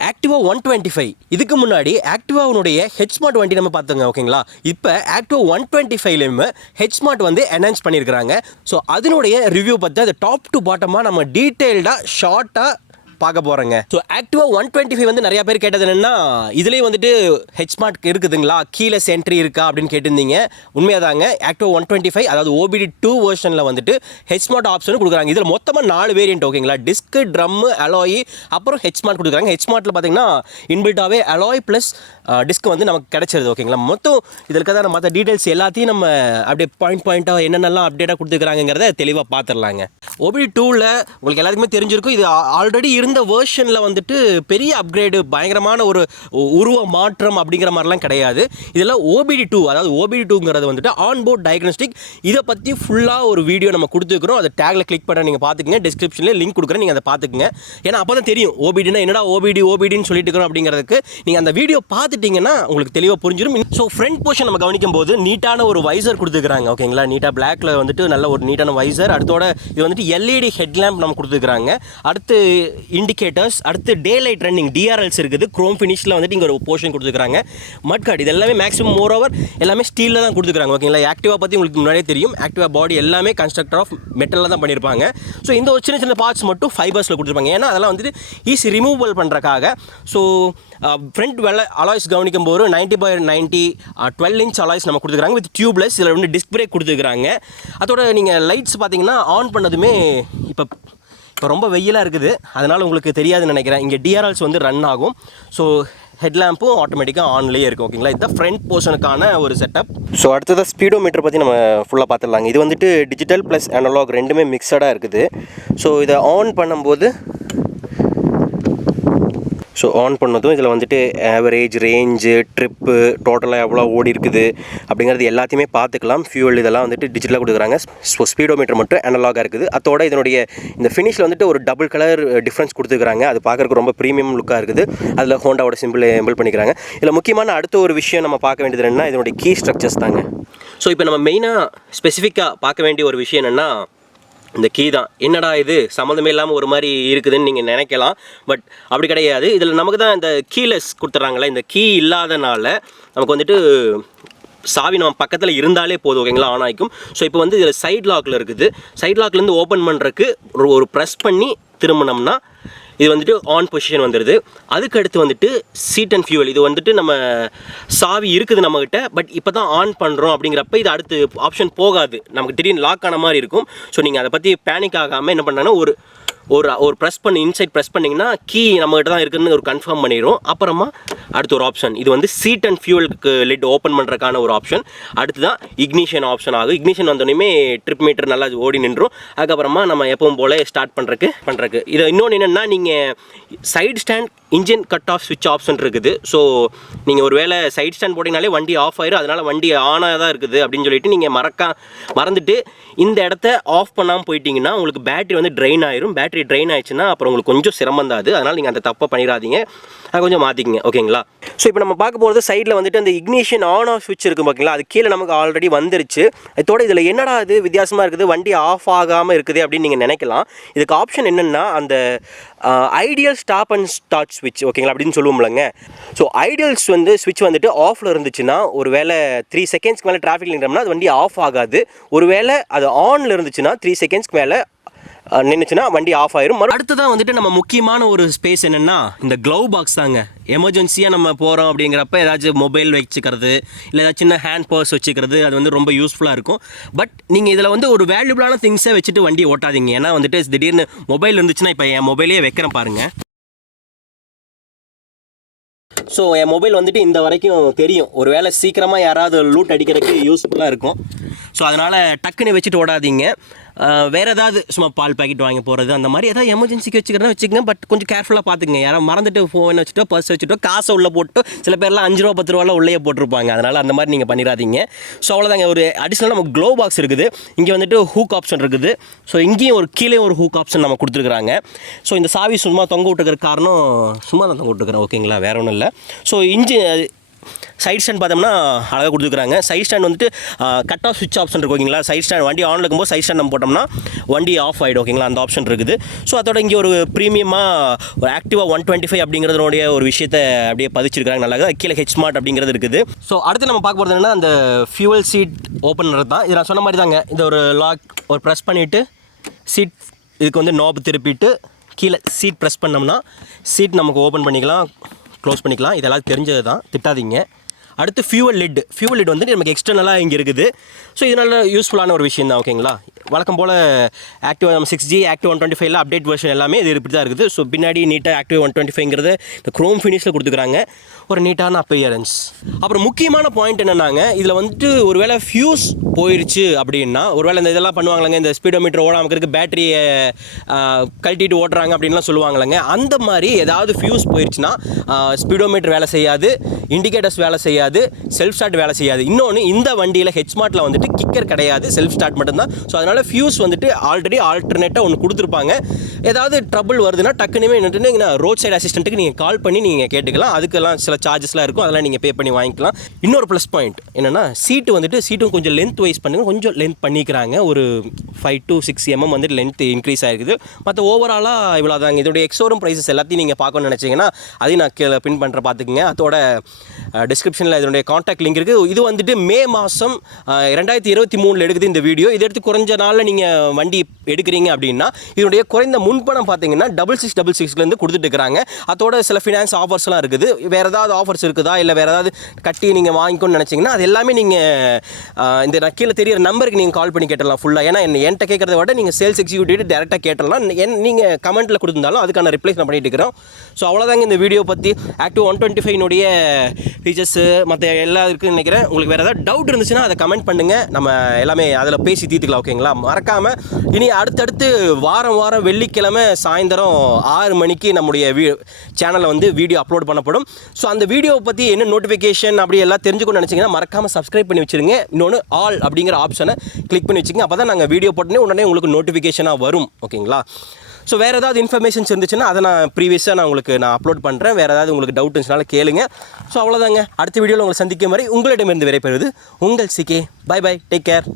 ஆக்டிவா one twenty five இதுக்கு முன்னாடி ஆக்டிவாவுடைய ஹெச்மார்ட் வண்டி நம்ம பார்த்தோங்க ஓகேங்களா? இப்போ ஆக்டிவா ஒன் டுவெண்ட்டி ஃபைவ்லையுமே ஹெச்மார்ட் வந்து அனௌன்ஸ் பண்ணியிருக்கிறாங்க ஸோ அதனுடைய ரிவ்யூ பார்த்து அது டாப் டு பாட்டமாக நம்ம டீட்டெயில்டாக ஷார்ட்டாக பார்க்க போகிறேங்க so Activa one twenty five வந்து நிறைய பேர் கேட்டது என்னென்னா இதுலேயும் வந்துட்டு ஹெச்மார்ட் இருக்குதுங்களா? கீழே சென்ட்ரி இருக்கா அப்படின்னு கேட்டிருந்தீங்க. உண்மையாதாங்க ஆக்டிவா ஒன் டுவெண்ட்டி ஃபைவ் அதாவது ஓபிடி டூ வெர்ஷனில் வந்துட்டு ஹெச்மார்ட் ஆப்ஷன் கொடுக்குறாங்க. இதில் மொத்தமாக நாலு வேரியன்ட் ஓகேங்களா டிஸ்க் ட்ரம்மு அலாய் அப்புறம் ஹெச்மார்ட் கொடுக்குறாங்க. ஹெச்மார்ட்டில் பார்த்தீங்கன்னா இன்பில்ட்டாகவே அலாய் ப்ளஸ் டிஸ்க் வந்து நமக்கு கிடைச்சிருது ஓகேங்களா மொத்தம் இதில் தான் மற்ற டீட்டெயில்ஸ் எல்லாத்தையும் நம்ம அப்படியே பாயிண்ட் பாயிண்ட்டாக என்னென்னலாம் அப்டேட்டாக கொடுத்துருக்காங்கிறத தெளிவாக பார்த்துடலாங்க ஓபிடி டூவில் உங்களுக்கு எல்லாத்துக்குமே தெரிஞ்சிருக்கும். இது ஆல்ரெடி இருந்து வேர்ஷனில் வந்துட்டு பெரிய அப்கிரேடு பயங்கரமான ஒரு உருவ மாற்றம் அப்படிங்கிற மாதிரிலாம் கிடையாது. இதில் ஓபிடி டூ அதாவது ஓபிடி டூங்கிறது வந்துட்டு ஆன் போர்ட் டயக்னோஸ்டிக் இதை பற்றி ஃபுல்லாக ஒரு வீடியோ நம்ம கொடுத்துருக்குறோம். அதை டேக்ல கிளிக் பண்ண நீங்கள் பார்த்துக்குங்க டிஸ்கிரிப்ஷனில் லிங்க் கொடுக்குறேன். நீங்கள் அதை பார்த்துக்குங்க ஏன்னா அப்போ தான் தெரியும் ஓபிடினா என்னடா ஓபிடி ஓபிடின்னு சொல்லிட்டு இருக்கிறோம் அப்படிங்கிறதுக்கு. நீங்கள் அந்த வீடியோ பார்த்துட்டிங்கன்னா உங்களுக்கு தெளிவாக புரிஞ்சிடும் ஸோ ஃப்ரண்ட் போர்ஷன் நம்ம கவனிக்கும் போது நீட்டான ஒரு வைசர் கொடுத்துருக்குறாங்க. ஓகேங்களா நீட்டாக பிளாக்ல வந்துட்டு நல்ல ஒரு நீட்டான வைசர் அடுத்தோட இது வந்துட்டு எல்இடி ஹெட்லாம்ப் நம்ம கொடுத்துருக்காங்க அடுத்து இண்டிகேட்டர்ஸ் அடுத்து டே லைட் ரன்னிங் டிஆர்எல்ஸ் இருக்குது. க்ரோம் ஃபினிஷில் வந்துட்டு இங்கே ஒரு போர்ஷன் கொடுத்துருக்காங்க. மட் கார்டு இது எல்லாமே மேக்ஸிமம் மோர் ஓவர் எல்லாமே ஸ்டீலில் தான் கொடுத்துருக்காங்க. ஓகேங்களா ஆக்டிவா பற்றி உங்களுக்கு முன்னாடியே தெரியும். ஆக்டிவா பாடி எல்லாமே கன்ஸ்ட்ரக்டர் ஆஃப் மெட்டலில் தான் பண்ணியிருப்பாங்க ஸோ இந்த ஒரு சின்ன சின்ன பார்ட்ஸ் மட்டும் ஃபைபர்ஸில் கொடுத்துருப்பாங்க. ஏன்னா அதெல்லாம் வந்துட்டு ஈஸி ரிமூவல் பண்ணுறக்காக ஸோ ஃப்ரண்ட் வெள்ள அலாய்ஸ் கவனிக்கும் போது ninety by ninety twelve inch alloys நம்ம கொடுத்துருக்காங்க. வித் டியூப்லெஸ் இதில் வந்து டிஸ்பிளே கொடுத்துருக்குறாங்க கொடுத்துருக்காங்க. அதோட நீங்கள் லைட்ஸ் பார்த்தீங்கன்னா ஆன் பண்ணதுமே இப்போ இப்போ ரொம்ப வெயிலாக இருக்குது. அதனால் உங்களுக்கு தெரியாதுன்னு நினைக்கிறேன். இங்கே டிஆர்எல்ஸ் வந்து ரன் ஆகும். ஸோ ஹெட்லாம்பும் ஆட்டோமேட்டிக்காக ஆன்லேயே இருக்கும் ஓகேங்களா இதுதான் ஃப்ரண்ட் போர்ஷனுக்கான ஒரு செட்டப் ஸோ அடுத்ததாக ஸ்பீடோ மீட்டர் பற்றி நம்ம ஃபுல்லாக பார்த்துடலாங்க. இது வந்துட்டு டிஜிட்டல் ப்ளஸ் அனலாக் ரெண்டுமே மிக்சடாக இருக்குது. ஸோ இதை ஆன் பண்ணும்போது ஸோ ஆன் பண்ணதும் இதில் வந்துட்டு ஆவரேஜ் ரேஞ்சு ட்ரிப்பு டோட்டலாக எவ்வளோ ஓடி இருக்குது அப்படிங்கிறது எல்லாத்தையுமே பார்த்துக்கலாம். ஃபியூவல் இதெல்லாம் வந்துட்டு டிஜிட்டலாக கொடுக்குறாங்க. ஸோ ஸ்பீடோமீட்டர் மட்டும் அனலாகாக இருக்குது. அதோட இதனுடைய இந்த ஃபினிஷில் வந்துட்டு ஒரு டபுள் கலர் டிஃப்ரென்ஸ் கொடுத்துருக்காங்க அது பார்க்குறதுக்கு ரொம்ப ப்ரீமியம் லுக்காக இருக்குது. அதில் ஹோண்டாவோட சிம்பிள் எம்பிள் பண்ணிக்கிறாங்க. இதில் முக்கியமான அடுத்த ஒரு விஷயம் நம்ம பார்க்க வேண்டியது என்னென்னா இதனுடைய கீ ஸ்ட்ரக்சர்ஸ் தாங்க. ஸோ இப்போ நம்ம மெயினாக ஸ்பெசிஃபிக்காக பார்க்க வேண்டிய ஒரு விஷயம் என்னென்னா இந்த கீ தான். என்னடா இது? சம்மந்தமே இல்லாமல் ஒரு மாதிரி இருக்குதுன்னு நீங்கள் நினைக்கலாம். பட் அப்படி கிடையாது. இதில் நமக்கு தான் இந்த கீலெஸ் கொடுத்துட்றாங்களே இந்த கீ இல்லாதனால நமக்கு வந்துட்டு சாவி நம்ம பக்கத்தில் இருந்தாலே போதும் ஓகேங்களா ஆன் ஆகிக்கும் ஸோ இப்போ வந்து இதில் சைட் லாக்கில் இருக்குது. சைட் லாக்லேருந்து ஓப்பன் பண்ணுறக்கு ஒரு ஒரு ப்ரெஸ் பண்ணி திரும்பினோம்னா இது வந்துட்டு ஆன் பொசிஷன் வந்துடுது அதுக்கு அடுத்து வந்துட்டு சீட் அண்ட் ஃபியூவல் இது வந்துட்டு நம்ம சாவி இருக்குது நம்மக்கிட்ட பட் இப்போ தான் ஆன் பண்ணுறோம் அப்படிங்கிறப்ப இது அடுத்து ஆப்ஷன் போகாது. நமக்கு திடீர்னு லாக் ஆன மாதிரி இருக்கும். ஸோ நீங்கள் அதை பற்றி பேனிக் ஆகாமல் என்ன பண்ணாங்கன்னா ஒரு ஒரு ஒரு ப்ரெஸ் பண்ணி இன்சைட் ப்ரெஸ் பண்ணிங்கன்னா கீ நம்மகிட்ட தான் இருக்குதுன்னு ஒரு கன்ஃபார்ம் பண்ணிடும் அப்புறமா அடுத்து ஒரு ஆப்ஷன் இது வந்து சீட் அண்ட் ஃபியூலுக்கு லிட் ஓப்பன் பண்ணுறக்கான ஒரு ஆப்ஷன் அடுத்து தான் இக்னிஷன் ஆப்ஷன் ஆகும். இக்னிஷன் வந்தோடனே ட்ரிப் மீட்டர் நல்லா ஓடி நின்றும். அதுக்கப்புறமா நம்ம எப்பவும் போல் ஸ்டார்ட் பண்ணுறக்கு பண்ணுறக்கு இது இன்னொன்று என்னென்னா நீங்கள் side stand engine cut off சுவிட்ச் ஆப்ஷன் இருக்குது. ஸோ நீங்கள் ஒரு வேளை சைட் ஸ்டாண்ட் போட்டிங்கனாலே வண்டி ஆஃப் ஆயிரும். அதனால் வண்டி ஆனாக தான் இருக்குது அப்படின்னு சொல்லிட்டு நீங்கள் மறக்கா மறந்துட்டு இந்த இடத்த ஆஃப் பண்ணாமல் போயிட்டீங்கன்னா உங்களுக்கு பேட்டரி வந்து ட்ரெயின் ஆயிரும். பேட்டரி ட்ரெயின் ஆயிடுச்சுன்னா அப்புறம் உங்களுக்கு கொஞ்சம் சிரமம் தான் அது. அதனால் நீங்கள் அந்த தப்பை பண்ணிடாதீங்க. அதை கொஞ்சம் மாற்றிக்கிங்க ஓகேங்களா? ஸோ இப்போ நம்ம பார்க்க போகிறது சைடில் வந்துட்டு அந்த இக்னிஷன் ஆன் ஆஃப் ஸ்விட்ச் இருக்குது பார்த்தீங்களா அது கீழே நமக்கு ஆல்ரெடி வந்துருச்சு. அதோட இதில் என்னடா இது வித்தியாசமாக இருக்குது? வண்டி ஆஃப் ஆகாமல் இருக்குது அப்படின்னு நீங்கள் நினைக்கலாம். இதுக்கு ஆப்ஷன் என்னென்னா அந்த ஐடியல் ஸ்டாப் அண்ட் ஸ்டார்ட் சுவிட்ச் ஓகேங்களா? அப்படின்னு சொல்லுவோம்லங்க. ஸோ ஐடியல்ஸ் வந்து சுவிட்ச் வந்துட்டு ஆஃபில் இருந்துச்சுன்னா ஒரு வேளை த்ரீ செகண்ட்ஸ்க்கு மேலே டிராஃபிக் நின்றோம்னா அது வண்டி ஆஃப் ஆகாது. ஒருவேளை அது ஆனில் இருந்துச்சுன்னா த்ரீ செகண்ட்ஸ்க்கு மேலே நின்றுச்சுன்னா வண்டி ஆஃப் ஆயிரும். அடுத்து அடுத்ததான் வந்துட்டு நம்ம முக்கியமான ஒரு ஸ்பேஸ் என்னென்னா இந்த க்ளவ் பாக்ஸ் தாங்க. எமர்ஜென்சியாக நம்ம போகிறோம் அப்படிங்கிறப்ப ஏதாச்சும் மொபைல் வச்சுக்கிறது இல்லை ஏதாச்சும் சின்ன ஹேண்ட் பர்ஸ் வச்சுக்கிறது அது வந்து ரொம்ப யூஸ்ஃபுல்லாக இருக்கும். பட் நீங்கள் இதில் வந்து ஒரு வேல்யூபிளான திங்ஸை வச்சுட்டு வண்டி ஓட்டாதீங்க. ஏன்னா வந்துட்டு திடீர்னு மொபைல் இருந்துச்சுன்னா இப்போ என் மொபைலே வைக்கிறேன் பாருங்கள் ஸோ என் மொபைல் வந்துட்டு இந்த வரைக்கும் தெரியும். ஒரு வேளை சீக்கிரமாக யாராவது லூட் அடிக்கிறதுக்கு யூஸ்ஃபுல்லாக இருக்கும். ஸோ அதனால் டக்குன்னு வச்சுட்டு ஓடாதீங்க. வேறு ஏதாவது சும்மா பால் பாக்கெட் வாங்கி போகிறது அந்த மாதிரி ஏதாவது எமர்ஜென்சிக்கு வச்சுக்கிறதா வச்சுக்கோங்க. பட் கொஞ்சம் கேர்ஃபுல்லாக பார்த்துங்க யாரும் மறந்துட்டு ஃபோன் வச்சுட்டோ பர்ஸ் வச்சுட்டோ காசை உள்ளே போட்டு சில பேர்லாம் அஞ்சு ரூபா பத்து ரூபாலாம் உள்ளே போட்டிருப்பாங்க. அதனால் அந்த மாதிரி நீங்கள் பண்ணிடாதீங்க. ஸோ அவ்வளோதாங்க ஒரு அடிஷ்னலாக நமக்கு க்ளோ பாக்ஸ் இருக்குது. இங்கே வந்துட்டு ஹூக் ஆப்ஷன் இருக்குது. ஸோ இங்கேயும் ஒரு கீழே ஒரு ஹூக் ஆப்ஷன் நம்ம கொடுத்துருக்குறாங்க. ஸோ இந்த சாவி சும்மா தொங்க விட்டுக்கிற காரணம் சும்மா தான் தொங்க விட்டுக்கிறேன். ஓகேங்களா வேறு ஒன்றும் இல்லை. ஸோ இன்ஜின் சைட் ஸ்டாண்ட் பார்த்தோம்னா அழகாக கொடுத்துருக்காங்க சைட் ஸ்டாண்ட் வந்துட்டு கட் ஆஃப் சுவிட்ச் ஆப்ஷன் இருக்கு ஓகேங்களா? சைட் ஸ்டாண்ட் வண்டி ஆன் இருக்கும்போது சைட் ஸ்டாண்ட் நம்ம போட்டோம்னா வண்டி ஆஃப் ஆகிடும் ஓகேங்களா? அந்த ஆப்ஷன் இருக்குது. ஸோ அதோட இங்கே ஒரு ப்ரீமியமாக ஒரு ஆக்டிவாக ஒன் டுவெண்ட்டி ஃபைவ் அப்படிங்கிறதுனுடைய ஒரு விஷயத்தை அப்படியே பதிச்சிருக்காங்க நல்லா கீழே ஹெச் ஸ்மார்ட் அப்படிங்கிறது இருக்குது. ஸோ அடுத்து நம்ம பார்க்க போகிறது என்னன்னா அந்த ஃபியூவல் சீட் ஓப்பனர் தான். இது நான் சொன்ன மாதிரி தாங்க. இந்த ஒரு லாக் ஒரு ப்ரெஸ் பண்ணிவிட்டு சீட் இதுக்கு வந்து நாப் திருப்பிட்டு கீழே சீட் ப்ரெஸ் பண்ணோம்னா சீட் நமக்கு ஓப்பன் பண்ணிக்கலாம் க்ளோஸ் பண்ணிக்கலாம். இதெல்லாம் தெரிஞ்சது தான் திட்டாதீங்க. அடுத்து ஃபியூவல் லிட் ஃபியூவல் லிட் வந்து நமக்கு எக்ஸ்டர்னலாக இங்கே இருக்குது. ஸோ இது நல்ல யூஸ்ஃபுல்லான ஒரு விஷயம் தான் ஓகேங்களா வழக்கம் போல் ஆக்டிவ் நம்ம six G active one twenty ஃபைவ்ல அப்டேட் வெர்ஷன் எல்லாமே இது இப்படி தான் இருக்குது. ஸோ பின்னாடி நீட்டாக ஆக்டிவ் ஒன் டுவெண்ட்டி ஃபைவ்ங்கிறது இந்த க்ரோம் ஃபினிஷில் கொடுத்துக்கிறாங்க. ஒரு நீட்டான அப்பையரன்ஸ் அப்புறம் முக்கியமான பாயிண்ட் என்னென்னாங்க இதில் வந்துட்டு ஒருவேளை ஃபியூஸ் போயிருச்சு அப்படின்னா ஒருவேளை இந்த இதெல்லாம் பண்ணுவாங்களங்க இந்த ஸ்பீடோமீட்டர் ஓடாமல் இருக்கு பேட்டரியை கழட்டிட்டு ஓட்டுறாங்க அப்படின்லாம் சொல்லுவாங்களங்க. அந்த மாதிரி ஏதாவது ஃபியூஸ் போயிருச்சுன்னா ஸ்பீடோமீட்டர் வேலை செய்யாது இண்டிகேட்டர்ஸ் வேலை செய்யாது. செல்ஃப் ஸ்டார்ட் வேலை செய்யாது. இன்னொன்று இந்த வண்டியில் ஹெச்மார்ட்டில் வந்துட்டு கிக்கர் கிடையாது செல்ஃப் ஸ்டார்ட் மட்டும்தான். ஸோ அதனால் ஃபியூஸ் வந்துட்டு ஆல்ரெடி ஆல்டர்னேட்டாக ஒன்று கொடுத்துருப்பாங்க. ஏதாவது ட்ரபிள் வருதுன்னா டக்குனுமே என்னட்டுன்னு ரோட் சைடு அசிஸ்டண்ட்டுக்கு நீங்கள் கால் பண்ணி நீங்கள் கேட்டுக்கலாம். அதுக்கெல்லாம் சில சார்ஜஸ்லாம் இருக்கும் அதெல்லாம் நீங்கள் பே பண்ணி வாங்கிக்கலாம். இன்னொரு ப்ளஸ் பாயிண்ட் என்னென்னா சீட்டு வந்துட்டு சீட்டும் கொஞ்சம் லென்த் வைஸ் பண்ணுங்க கொஞ்சம் லென்த் பண்ணிக்கிறாங்க. ஒரு ஃபைவ் டு சிக்ஸ் எம்எம் வந்துட்டு லென்த் இன்க்ரீஸ் ஆகிருக்குது மற்ற ஓவராலாக இவ்வளோ தாங்க இதோடைய எக்ஸோரம் ப்ரைஸஸ் எல்லாத்தையும் நீங்கள் பார்க்கணும்னு நினச்சிங்கன்னா அதையும் நான் கீழே பின் பண்ணுற பார்த்துக்குங்க. அதோட டிஸ்கிரிப்ஷனில் இதனுடைய காண்டாக்ட் லிங்க் இருக்குது இது வந்துட்டு மே மாதம் ரெண்டாயிரத்தி இருபத்தி மூணில் எடுக்குது இந்த வீடியோ. இதை எடுத்து குறைஞ்ச நாளில் நீங்கள் வண்டி எடுக்கிறீங்க அப்படின்னா இதனுடைய குறைந்த முன்பணம் பார்த்தீங்கன்னா டபுள் சிக்ஸ் டபுள் சிக்ஸ்லேருந்து கொடுத்துட்டு இருக்கிறாங்க. அதோட சில ஃபினான்ஸ் ஆஃபர்ஸ்லாம் இருக்குது. வேறு ஏதாவது ஆஃபர்ஸ் இருக்குதா? இல்லை வேறு ஏதாவது கட்டி நீங்கள் வாங்கிக்கணும்னு நினச்சிங்கன்னா அது எல்லாமே நீங்கள் இந்த நான் கீழே தெரியிற நம்பருக்கு நீங்கள் கால் பண்ணி கேட்டலாம் ஃபுல்லாக ஏன்னா என்ன என்கிட்ட கேட்குறத விட நீங்கள் சேல்ஸ் எக்ஸிக்யூட்டிவ் டேரெக்டாக கேட்டலாம் என் நீங்கள் கமெண்ட்டில் கொடுத்துருந்தாலும் அதுக்கான ரிப்ளைஸ் நான் பண்ணிட்டு இருக்கிறோம். ஸோ அவ்வளோதாங்க இந்த வீடியோ பற்றி ஆக்டிவ் ஒன் டுவெண்ட்டி ஃபைவ்னுடைய ஃபீச்சர்ஸு மற்ற எல்லா இருக்குன்னு நினைக்கிறேன். உங்களுக்கு வேறு ஏதாவது டவுட் இருந்துச்சுன்னா அதை கமெண்ட் பண்ணுங்கள் நம்ம எல்லாமே அதில் பேசி தீர்த்துக்கலாம் ஓகேங்களா மறக்காமல் இனி அடுத்தடுத்து வாரம் வாரம் வெள்ளிக்கிழமை சாயந்தரம் ஆறு மணிக்கு நம்முடைய வீ சேனலில் வந்து வீடியோ அப்லோட் பண்ணப்படும். ஸோ அந்த வீடியோவை பற்றி என்ன நோட்டிஃபிகேஷன் அப்படி எல்லாம் தெரிஞ்சுக்கணும்னு நினச்சிங்கன்னா மறக்காமல் சப்ஸ்கிரைப் பண்ணி வச்சுருங்க. இன்னொன்று ஆல் அப்படிங்கிற ஆப்ஷனை கிளிக் பண்ணி வச்சுக்கோங்க அப்போ தான் நாங்கள் வீடியோ போட்டோன்னே உடனே உங்களுக்கு நோட்டிஃபிகேஷனாக வரும் ஓகேங்களா ஸோ வேறு ஏதாவது இன்ஃபர்மேஷன்ஸ் இருந்துச்சுன்னா அதை நான் ப்ரீவியஸாக நான் உங்களுக்கு நான் அப்லோட் பண்ணுறேன் வேறு ஏதாவது உங்களுக்கு டவுட் இருந்துச்சுனால கேளுங்க. ஸோ அவ்வளோதாங்க அடுத்த வீடியோவில் உங்களை சந்திக்கும் வரை உங்களிடமிருந்து விடைபெறுவது உங்கள் CK. Bye bye take care